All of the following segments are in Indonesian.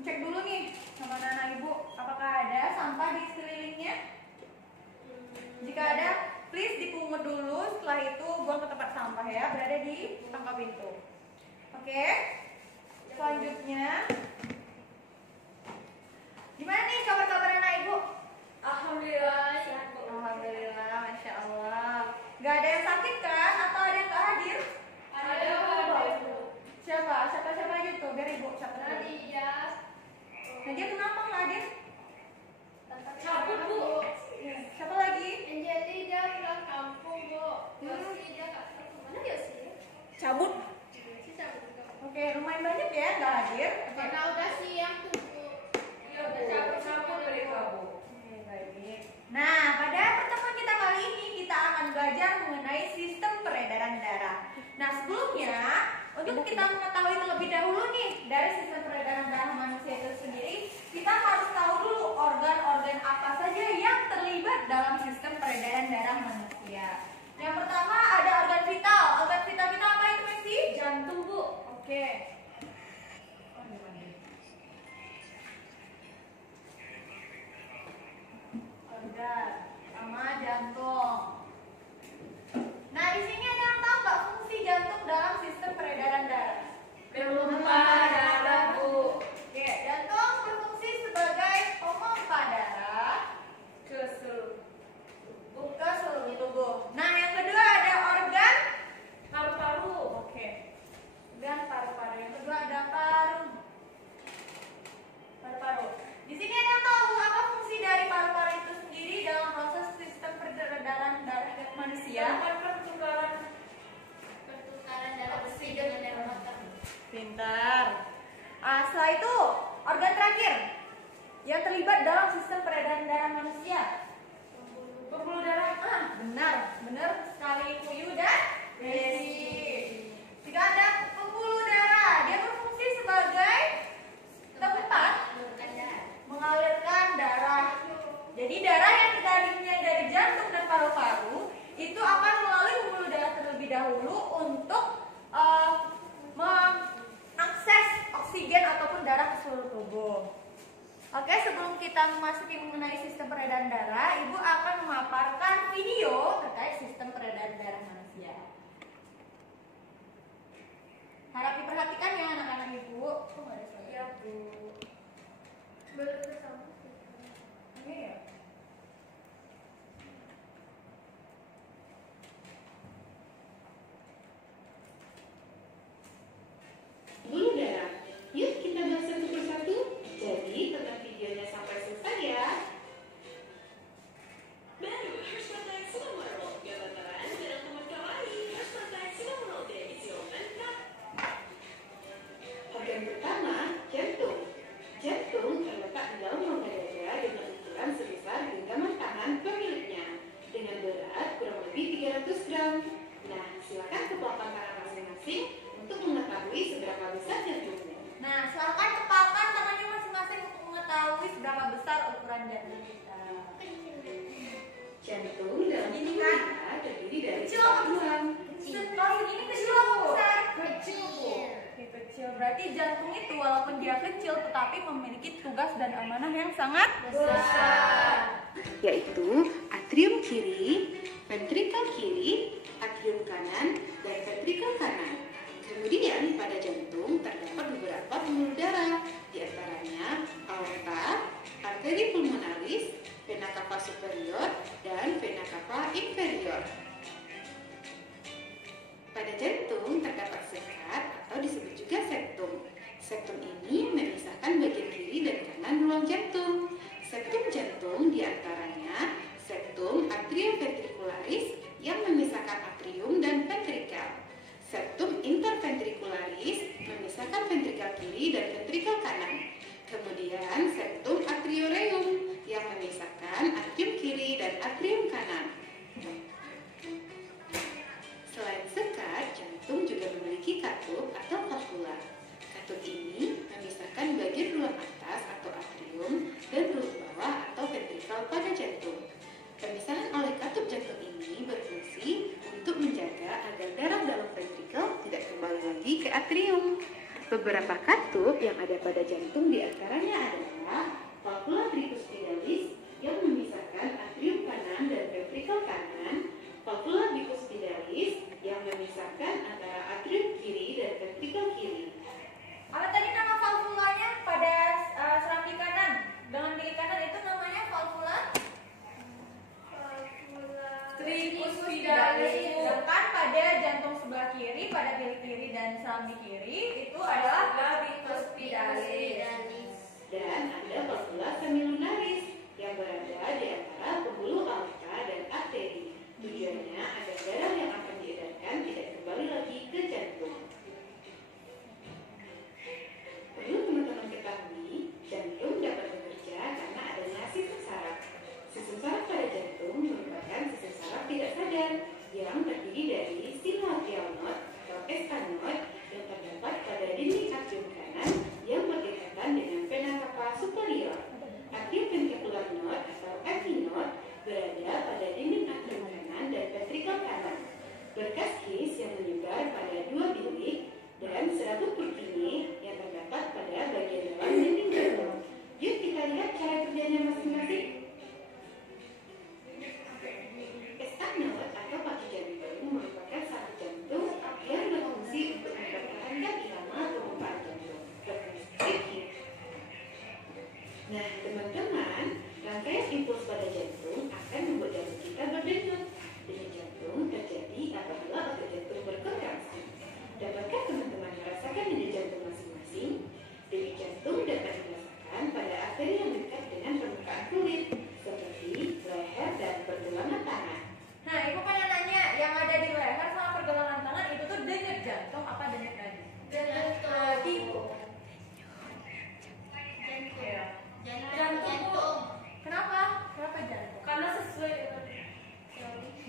cek dulu nih sama anak ibu, apakah ada sampah di sekelilingnya? Jika ada, please dipungut dulu. Setelah itu buang ke tempat sampah ya, berada di pangkal pintu. Oke. Selanjutnya, gimana nih kabar-kabar anak ibu? Alhamdulillah sehat Bu. Alhamdulillah, masya Allah. Gak ada yang sakit kan? Atau ada yang gak hadir? Ada Bu. Siapa? Siapa aja tuh? Biar ibu catat. Nadia. Nadia kenapa nggak hadir? Cabut Bu. Siapa lagi? Anjali dia pulang kampung Bu. Yosi dia nggak tahu kemana Yosi. Cabut. Yosi cabut juga. Oke, lumayan banyak ya nggak hadir. Oke. Karena udah siang tuh Bu. Ya udah cabut mereka Bu. Oke, baik. Nah, pada pertemuan kita kali ini kita akan belajar mengenai sistem peredaran darah. Nah, sebelumnya untuk kita mengetahui terlebih dahulu nih dari sistem peredaran darah manusia itu sendiri, kita harus tahu dulu organ-organ apa saja yang terlibat dalam sistem peredaran darah manusia. Yang pertama ada organ vital. Organ vital kita apa itu Messi? Jantung Bu. Oke. Organ sama jantung. Nah, di sini ada yang tahu nggak fungsi jantung dalam sistem peredaran darah? Pompa darah Bu. Oke, jantung berfungsi sebagai pemompa darah Ke seluruh ke seluruh tubuh. Nah, yang kedua ada organ paru-paru. Oke. Dan paru-paru. Yang kedua ada paru. Paru-paru. Di sini ada yang tahu apa fungsi dari paru-paru itu sendiri dalam proses sistem peredaran darah manusia? Pertukaran darah oksigen dan darah mata. Pintar. Setelah itu organ terakhir yang terlibat dalam sistem peredaran darah manusia. Pembuluh darah. Benar sekali Puyu dan Desi. Jika ada pembuluh darah, dia berfungsi sebagai tempat mengalirkan darah. Jadi darah yang tadinya dari jantung dan paru-paru itu akan melalui pembuluh darah terlebih dahulu untuk mengakses oksigen ataupun darah ke seluruh tubuh. Oke, sebelum kita memasuki mengenai sistem peredaran darah, Ibu akan memaparkan video terkait sistem peredaran darah manusia. Harap diperhatikan ya anak-anak Ibu. Kok nggak ada suara? Iya Bu. Bersama. Ini ya. Pembuluh darah. Yuk kita bahas satu persatu. Jadi tonton videonya sampai selesai ya. Baru Herspatai Cinnamoroll, gabataran dan kumat kawaii. Herspatai Cinnamoroll Delisio lengkap. Organ pertama, jantung. Jantung terletak di dalam rongga dada dengan ukuran sebesar genggaman tangan pemiliknya dengan berat kurang lebih 300 gram. Nah, silakan kepalkan tangan masing-masing untuk mengetahui seberapa besar jantungnya. Nah, silakan kepalkan tangannya masing-masing untuk mengetahui seberapa besar ukuran jantung kita. Jantung dalam Ini tubuh kan kita terdiri dari kecil apa besar? Kalau segini kecil apa besar? Kecil Bu. Oke, kecil. Berarti jantung itu walaupun dia kecil tetapi memiliki tugas dan amanah yang sangat Besar. yaitu atrium kiri, ventrikel kiri, atrium kanan, dan ventrikel kanan. Kemudian pada jantung terdapat beberapa pembuluh darah, di antaranya aorta, arteri pulmonalis, vena cava superior, dan vena cava inferior. Pada jantung terdapat sekat atau disebut juga septum. Septum ini memisahkan bagian kiri dan kanan ruang jantung. Septum jantung diantaranya septum atrioventricularis yang memisahkan atrium dan ventrikel. Septum interventricularis memisahkan ventrikel kiri dan ventrikel kanan. Kemudian septum atrioreum yang memisahkan atrium kiri dan atrium kanan. Selain sekat, jantung juga memiliki katup atau kapsula. Katup ini memisahkan bagian ruang atas atau atrium dan ruang bawah atau ventrikel pada jantung. Pemisahan oleh katup jantung ini berfungsi untuk menjaga agar darah dalam ventrikel tidak kembali lagi ke atrium. Beberapa katup yang ada pada jantung diantaranya adalah valvula tricuspidalis yang memisahkan atrium kanan dan ventrikel kanan, valvula bicuspidalis yang memisahkan antara atrium kiri dan ventrikel kiri. Apa tadi nama valvulanya pada serambi kanan dengan bilik kanan itu namanya valvula tricuspidalis. Sedangkan pada jantung sebelah kiri, pada bilik kiri dan serambi kiri itu adalah bicuspidalis. Dan ada valvula semilunaris yang berada di antara pembuluh aorta dan arteri. Tujuannya agar darah yang akan diedarkan tidak kembali lagi ke jantung. Perlu teman-teman ketahui, jantung dapat bekerja karena adanya sistem saraf. Sistem saraf pada jantung merupakan sistem saraf tidak sadar yang terdiri dari sinoatrial node atau SK node yang terdapat pada dinding atrium kanan yang berdekatan dengan vena cava superior. Atrium ventricular node atau AV node berada pada dinding atrium kanan dan ventrikel kanan. Berkas His yang menyebar pada dua bilik dan serabut Purkinje yang terdapat pada bagian dalam dinding jantung. Yuk kita lihat cara kerjanya masing-masing. SK node atau pacu jantung merupakan satu jantung yang berfungsi untuk mempertahankan irama pemompan jantung. Nah, teman-teman, rangkaian impuls pada jantung akan membuat jantung kita berdenyut. Denyut jantung terjadi apabila otot jantung berkontraksi. Dapatkah teman-teman merasakan denyut jantung masing-masing? Denyut jantung dapat dirasakan pada arteri yang dekat dengan permukaan kulit, seperti leher dan pergelangan tangan. Nah, ibu pengen nanya, yang ada di leher sama pergelangan tangan itu tuh denyut jantung apa denyut nadi? Denyut nadi, Bu. Jantung. Kenapa? Kenapa jantung? Karena sesuai dengan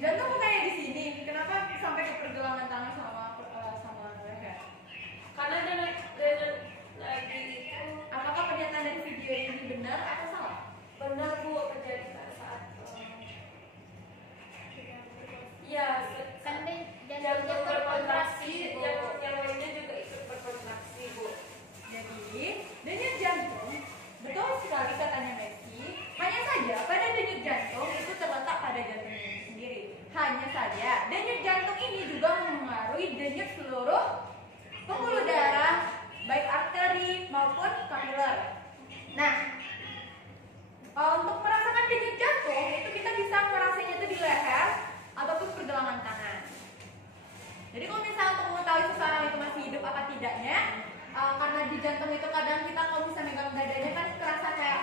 Jantung kok kayak di sini. Kenapa sampai ke pergelangan tangan sama leher? karena denyut nadi itu Apakah pernyataan dari video ini benar atau salah? benar, Bu, terjadi pada saat ya Kan jantung berkontraksi, yang lainnya juga ikut berkontraksi, Bu. Jadi, denyut jantung, betul sekali katanya Messi. Hanya saja pada denyut jantung itu terletak pada jantung ini sendiri. Hanya saja denyut jantung ini juga mempengaruhi denyut seluruh pembuluh darah, baik arteri maupun kapiler. Nah, untuk merasakan denyut jantung itu kita bisa merasakannya itu di leher ataupun pergelangan tangan. Jadi kalau misalnya untuk mengetahui seseorang itu masih hidup apa tidaknya, karena di jantung itu kadang kita kalau bisa megang dadanya kan kerasa kayak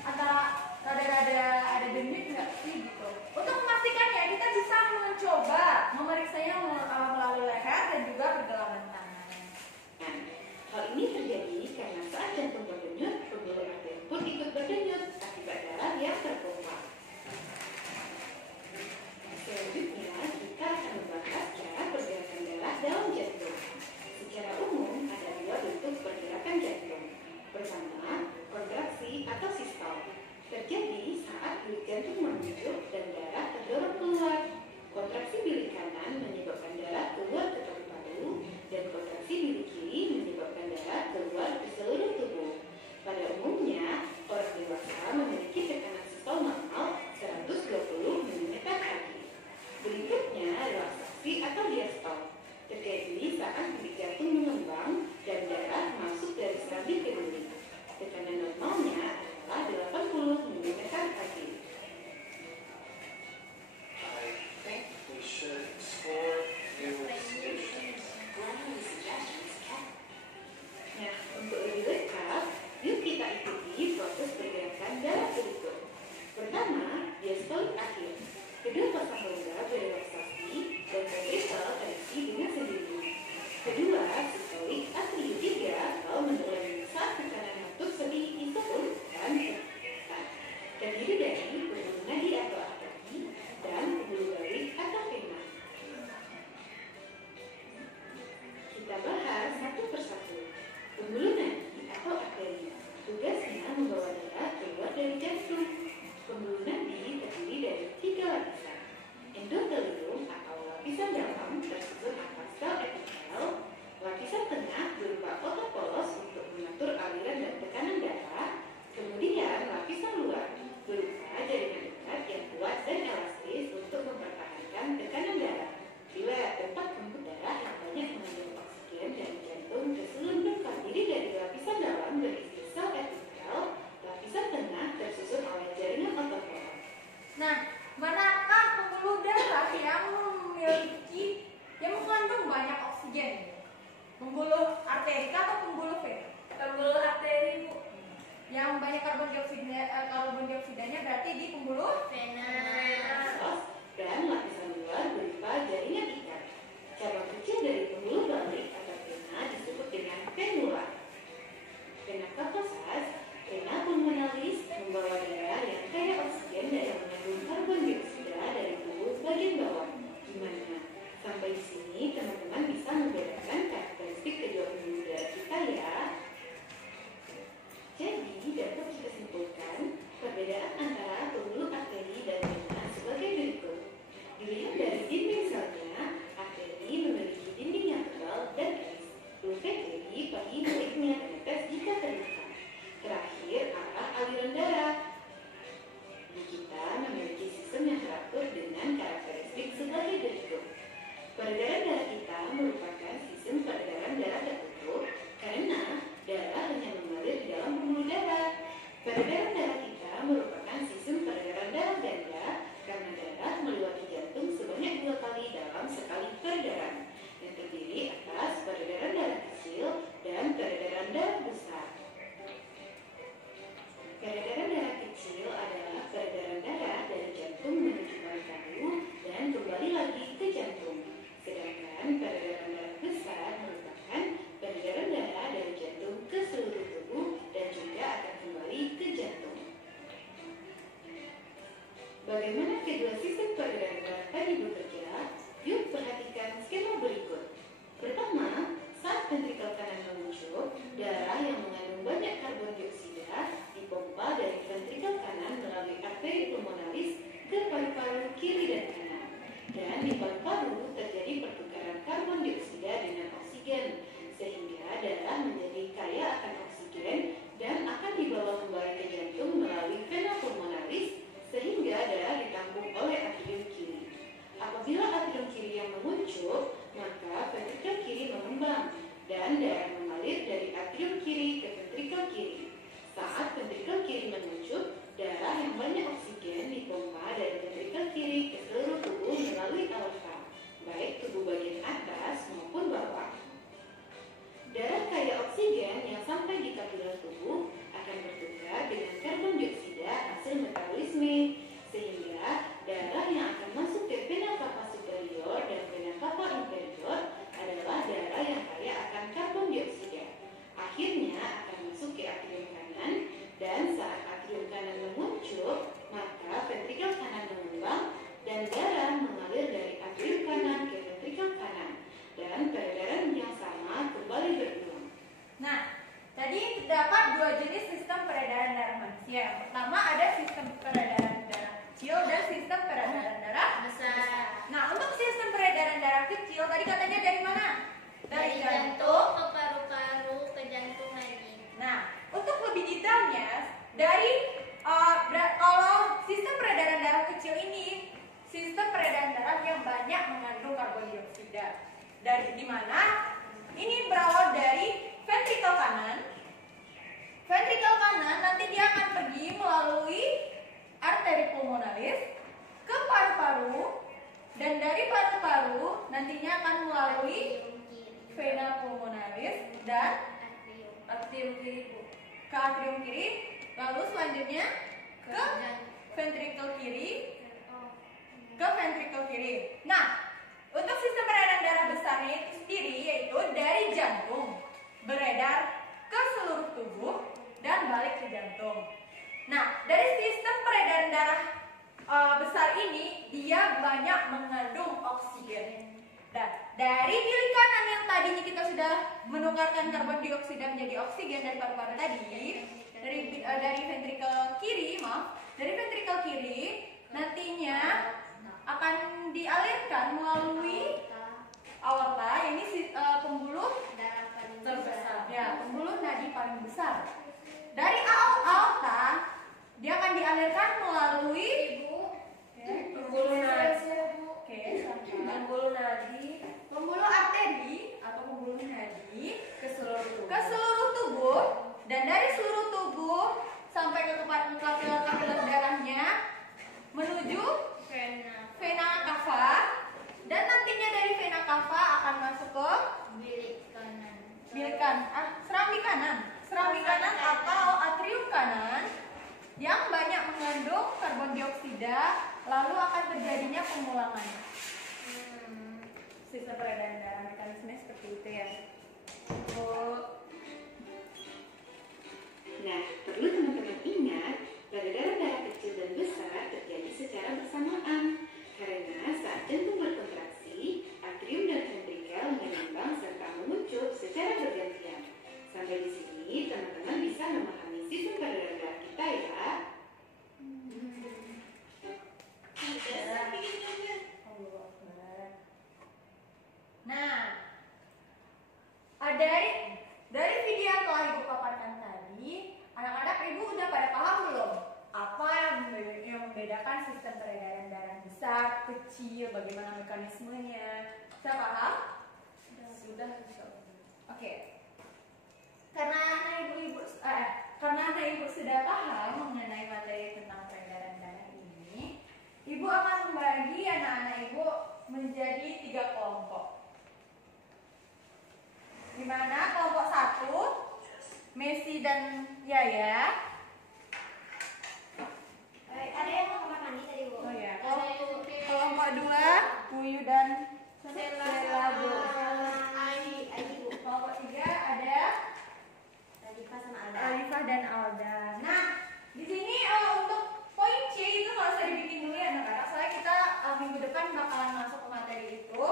antara rada-rada ada denyut nggak sih gitu. Untuk memastikannya kita bisa mencoba memeriksanya melalui leher dan juga pergelangan tangan. Nah, hal ini terjadi karena saat jantung berdenyut, pembuluh arteri pun ikut berdenyut akibat darah yang terpompa. Selanjutnya, kita akan membahas cara pergerakan darah dalam jantung. Secara umum, ada dua bentuk pergerakan jantung. Peredaran darah kita merupakan sistem peredaran darah ganda karena darah melewati jantung sebanyak 2 kali dalam sekali peredaran yang terdiri atas peredaran darah kecil dan peredaran darah besar. Peredaran darah kecil adalah peredaran darah dari jantung menuju paru-paru dan kembali lagi ke jantung. Sedangkan peredaran darah besar merupakan peredaran darah dari jantung ke seluruh tubuh dan juga akan kembali ke jantung. Bagaimana kedua sistem peredaran darah tadi bekerja? Yuk perhatikan skema berikut. Pertama, saat ventrikel kanan mengucur, darah yang mengandung banyak karbon dioksida dipompa dari ventrikel kanan melalui arteri pulmonaris ke paru-paru kiri dan kanan. Dan di paru-paru terjadi pertukaran karbon dioksida dengan oksigen, sehingga darah menjadi kaya akan oksigen dan akan dibawa kembali ke jantung melalui vena pulmonaris, sehingga darah ditampung oleh atrium kiri. Apabila atrium kiri yang mengucur, maka ventrikel kiri mengembang dan darah mengalir dari atrium kiri ke ventrikel kiri. Saat ventrikel kiri mengucur, darah yang banyak oksigen dipompa dari ventrikel kiri ke seluruh tubuh melalui aorta, baik tubuh bagian atas maupun bawah. Darah kaya oksigen yang sampai di kapiler tubuh akan bertukar dengan karbon dioksida hasil metabolisme, sehingga darah yang akan masuk ke vena cava superior dan vena cava inferior adalah darah yang kaya akan karbon dioksida. Akhirnya akan masuk ke atrium kanan, dan saat atrium kanan mengucur, maka ventrikel kanan mengembang dan darah mengalir dari atrium kanan ke ventrikel kanan, dan peredaran yang sama kembali berulang. Nah, tadi terdapat 2 jenis sistem peredaran darah manusia. Yang pertama ada sistem peredaran darah kecil dan sistem peredaran darah besar. Nah, untuk sistem peredaran darah kecil tadi katanya dari mana? Dari jantung ke paru-paru ke jantung lagi. Nah, untuk lebih detailnya dari kalau sistem peredaran darah kecil ini sistem peredaran darah yang banyak mengandung karbon dioksida. Dari di mana? Ini berawal dari ventrikel kanan. Ventrikel kanan nanti dia akan pergi melalui arteri pulmonaris ke paru-paru, dan dari paru-paru nantinya akan melalui vena pulmonaris dan atrium kiri, ke atrium kiri, lalu selanjutnya ke ventrikel kiri, ke ventrikel kiri. Nah, untuk sistem peredaran darah besarnya itu sendiri yaitu dari jantung beredar ke seluruh tubuh dan balik ke jantung. Nah, dari sistem peredaran darah besar ini dia banyak mengandung oksigen. Dan dari bilik kanan yang tadinya kita sudah menukarkan karbon dioksida menjadi oksigen dari paru-paru tadi, dari ventrikel kiri, dari ventrikel kiri nantinya akan dialirkan melalui aorta, ini pembuluh Darah paling terbesar, besar. ya, pembuluh nadi paling besar. Dari aorta dia akan dialirkan melalui Pembuluh nadi. Oke, pembuluh nadi, pembuluh arteri atau pembuluh nadi ke seluruh tubuh, dan dari seluruh tubuh sampai ke kapiler darahnya menuju vena cava, dan nantinya dari vena cava akan masuk ke serambi kanan atau atrium kanan yang banyak mengandung karbon dioksida, lalu akan terjadinya pemulangan. Sistem peredaran darah mekanismenya seperti itu ya. Nah, perlu teman-teman ingat, peredaran darah kecil dan besar terjadi secara bersamaan. Karena saat jantung berkontraksi, atrium dan ventrikel mengembang serta mengucur secara bergantian. Sampai di sini, teman-teman bisa memahami sistem peredaran darah kita ya. Nah, dari video yang telah Ibu paparkan tadi, anak-anak Ibu udah pada paham belum? Apa yang membedakan sistem peredaran darah besar, kecil, bagaimana mekanismenya? Sudah paham? Sudah. Oke. Karena Ibu sudah paham mengenai materi tentang peredaran darah ini, Ibu akan membagi anak-anak Ibu menjadi 3 kelompok. Di mana kelompok 1, Messi dan Yaya. Ada yang mau kamar mandi tadi, Bu. Oh ya. Ada yang Kelompok 2, Puyu dan Sela, Bu. Ayi, Bu. Kelompok 3 ada Radifa sama Alda. Alifah dan Alda. Nah, di sini untuk poin C itu nggak usah dibikin dulu ya anak-anak. Soalnya kita minggu depan bakalan masuk ke materi itu.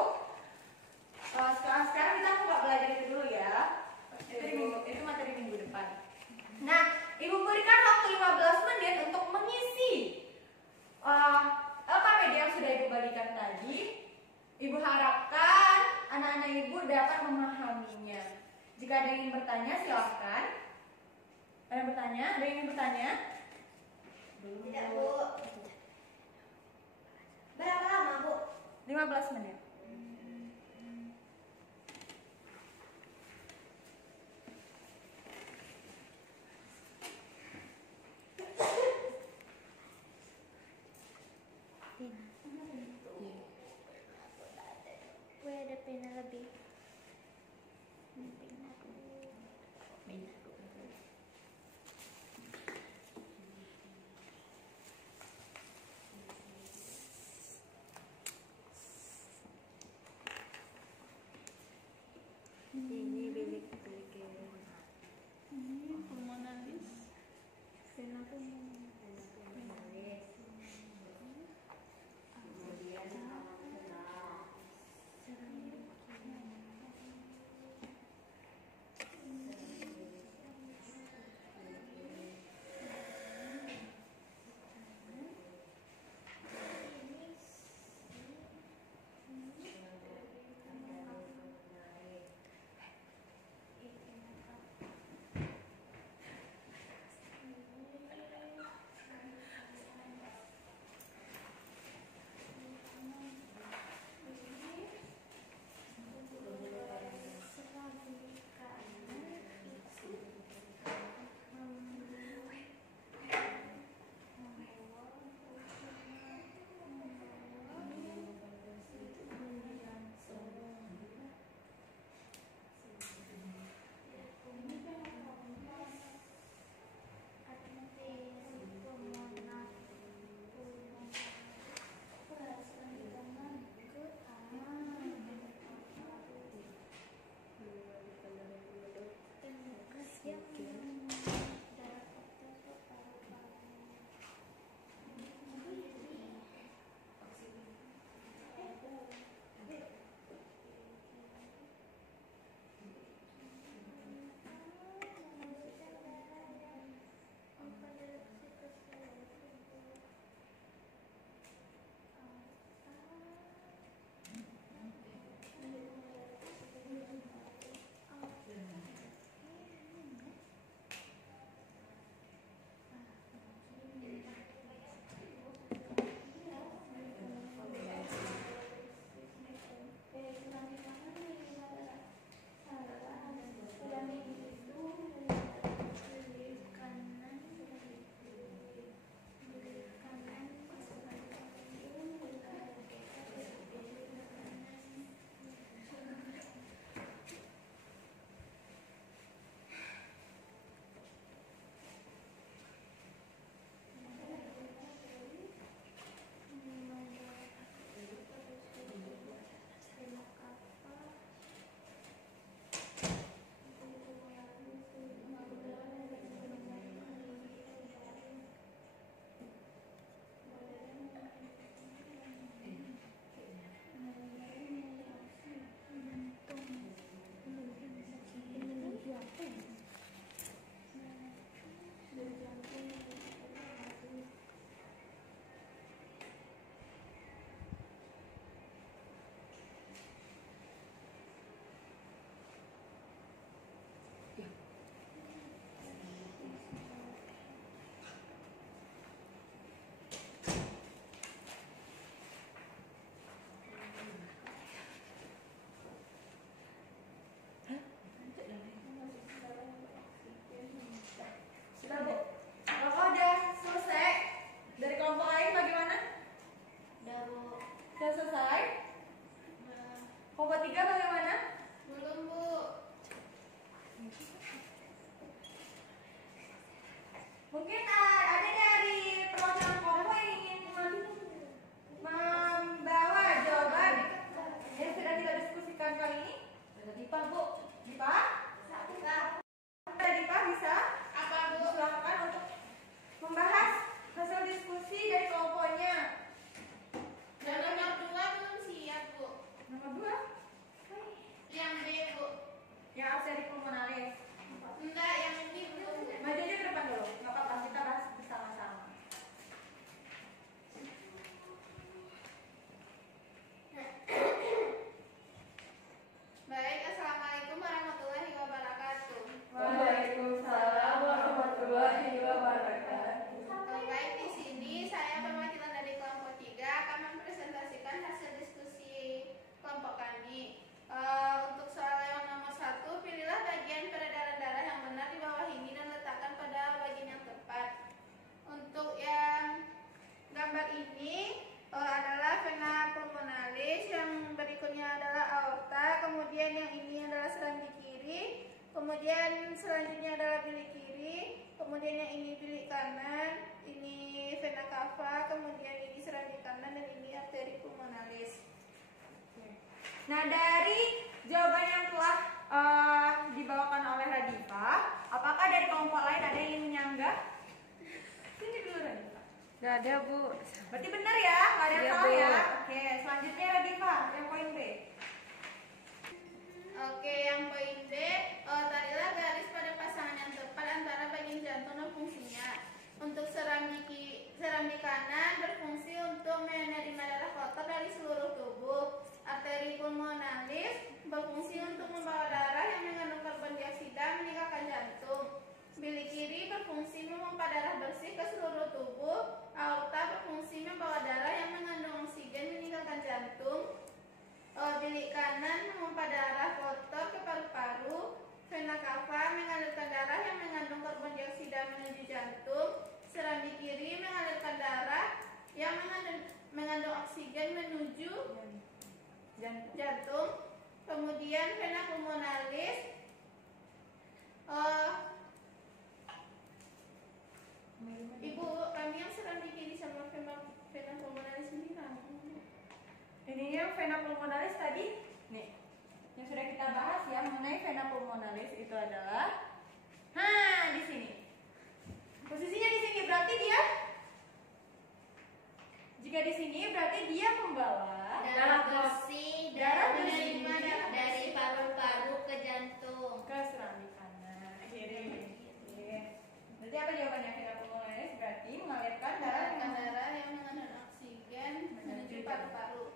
Sekarang kita nggak belajar itu dulu ya. Itu materi minggu depan. Nah, Ibu berikan waktu 15 menit untuk mengisi LKPD yang sudah Ibu bagikan tadi. Ibu harapkan anak-anak Ibu dapat memahaminya. Jika ada yang ingin bertanya, silahkan. Ada yang bertanya? Ada yang ingin bertanya? Tidak, Bu. Berapa lama, Bu? 15 menit. Gue ada pena lebih. Nah, dari jawaban yang telah dibawakan oleh Radifa, apakah dari kelompok lain ada yang menyanggah? Sini dulu Radifa. Gak ada, Bu. Berarti benar ya, nggak ada yang Iya, salah Bu. ya. Oke, selanjutnya Radifa, yang poin B. Oke, yang poin B, tarilah garis pada pasangan yang tepat antara bagian jantung dan fungsinya. Untuk seram di kanan berfungsi untuk menerima darah kotor dari seluruh tubuh. Arteri pulmonalis berfungsi untuk membawa darah yang mengandung karbon dioksida meninggalkan jantung. Bilik kiri berfungsi memompa darah bersih ke seluruh tubuh. Aorta berfungsi membawa darah yang mengandung oksigen meninggalkan jantung. Bilik kanan memompa darah kotor ke paru-paru. Vena cava mengalirkan darah yang mengandung karbon dioksida menuju jantung. Serambi kiri mengalirkan darah yang mengandung oksigen menuju jantung. Kemudian vena pulmonalis Ibu, kami yang serambi kiri sama vena pulmonalis ini Ini yang vena pulmonalis tadi, nih, yang sudah kita bahas ya mengenai vena pulmonalis itu adalah, di sini. Posisinya di sini berarti dia, jika di sini berarti dia membawa darah bersih darah menerima bersih darah dari paru-paru ke jantung. ke serambi kanan, kiri. Berarti apa jawabannya? Vena pulmonalis berarti mengalirkan darah Yang mengandung oksigen menuju paru-paru.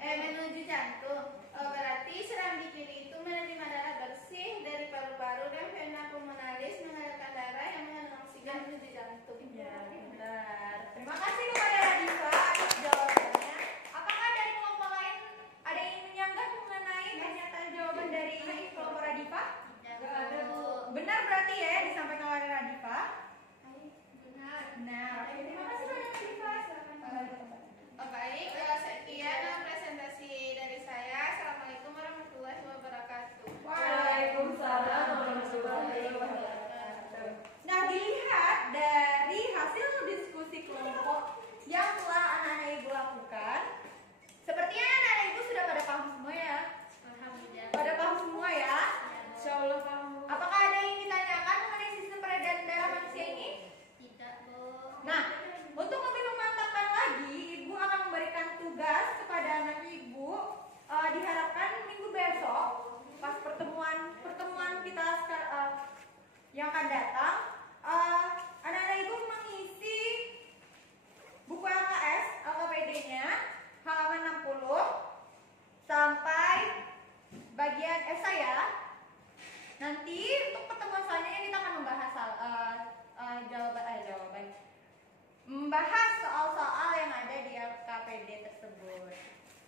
Menuju jantung. Berarti serambi kiri itu menerima darah bersih dari paru-paru dan vena pulmonalis mengalirkan darah yang mengandung oksigen menuju jantung. Ya, benar. Terima kasih kepada Radifa atas jawabannya. Apakah dari kelompok lain ada yang ingin menyanggah mengenai pernyataan jawaban dari kelompok Radifa? Tidak ada, Bu. Benar berarti ya disampaikan oleh Radifa. Benar. Nah, oke. Terima kasih banyak Radifa. Silakan. Baik, sekian presentasi dari saya. Assalamualaikum warahmatullahi wabarakatuh. Waalaikumsalam warahmatullahi wabarakatuh. Nah, dilihat dari hasil diskusi kelompok yang telah anak-anak ibu lakukan, sepertinya anak-anak ibu sudah pada paham semua ya. Alhamdulillah. Pada paham semua ya. Insya Allah paham. Apakah ada yang ditanyakan mengenai sistem peredaran darah manusia ini? Tidak, Bu. Nah, untuk lebih memantapkan lagi, ibu akan memberikan tugas kepada anak ibu. Diharapkan minggu besok, pas pertemuan kita yang akan datang, anak-anak ibu mengisi buku LKS, LKPD-nya halaman 60 sampai bagian esai ya. Nanti untuk pertemuan selanjutnya kita akan membahas membahas soal-soal yang ada di LKPD tersebut.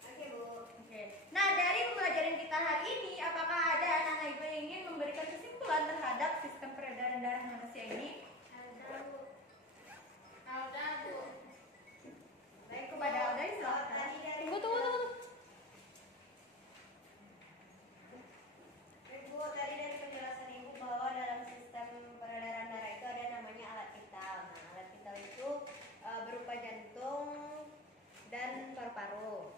Oke, Bu. Oke. Nah, dari pembelajaran kita hari ini, apakah ada anak-anak ibu yang ingin memberikan kesimpulan terhadap sistem peredaran darah manusia ini? Ada, Bu. Ada, Bu. Baik, kepada Alda silakan. Tunggu. Ibu, tadi dari penjelasan Ibu bahwa dalam sistem peredaran darah itu ada namanya alat vital. Nah, alat vital itu berupa jantung dan paru-paru.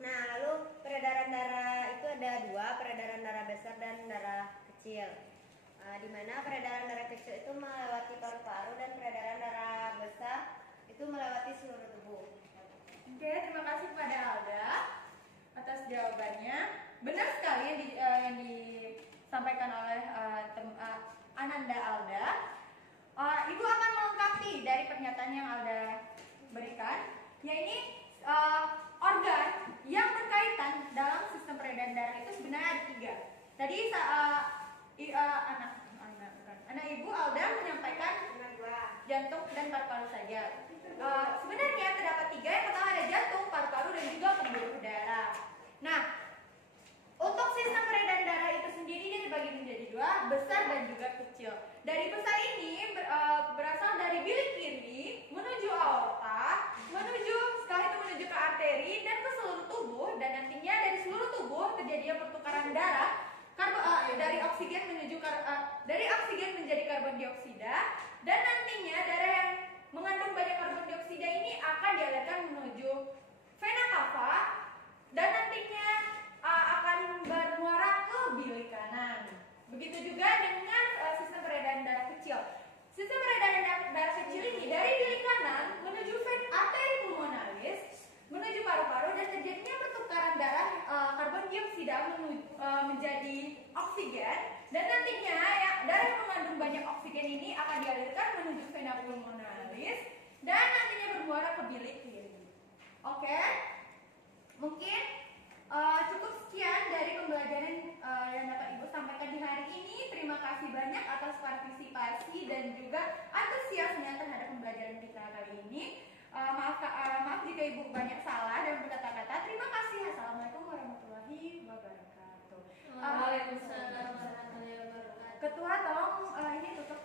Nah, lalu peredaran darah itu ada dua, peredaran darah besar dan darah kecil. Di mana peredaran darah kecil itu melewati paru-paru dan peredaran darah besar itu melewati seluruh tubuh. Oke, terima kasih kepada Alda atas jawabannya. Benar sekali yang disampaikan oleh Ananda Alda. Ibu akan melengkapi dari pernyataan yang Alda berikan, yaitu organ yang berkaitan dalam sistem peredaran darah itu sebenarnya ada 3. Tadi anak ibu Alda menyampaikan jantung dan paru-paru saja. Sebenarnya terdapat 3. Yang pertama ada jantung, paru-paru, dan juga pembuluh darah. Nah, untuk sistem peredaran darah itu sendiri dia dibagi menjadi 2, besar dan juga kecil. Dari besar ini berasal dari bilik kiri menuju aorta, menuju ke arteri dan ke seluruh tubuh, dan nantinya dari seluruh tubuh terjadinya pertukaran darah dari oksigen menjadi karbon dioksida, dan nantinya darah yang mengandung banyak karbon dioksida ini akan dialirkan menuju vena cava dan nantinya akan bermuara ke bilik kanan. Begitu juga dengan sistem peredaran darah kecil. Sistem peredaran darah kecil ini dari bilik kanan menuju vein arteri pulmonalis, menuju paru-paru, dan terjadinya pertukaran darah karbon dioksida menjadi oksigen, dan nantinya ya, darah yang mengandung banyak oksigen ini akan dialirkan menuju vena pulmonalis dan nantinya bermuara ke bilik kiri. Oke, mungkin cukup sekian dari pembelajaran yang dapat Ibu sampaikan di hari ini. Terima kasih banyak atas partisipasi dan juga antusiasnya terhadap pembelajaran kita kali ini. Maaf jika Ibu banyak salah dan berkata-kata. Terima kasih. Assalamualaikum warahmatullahi wabarakatuh. Waalaikumsalam warahmatullahi wabarakatuh. Ketua, tolong ini tutup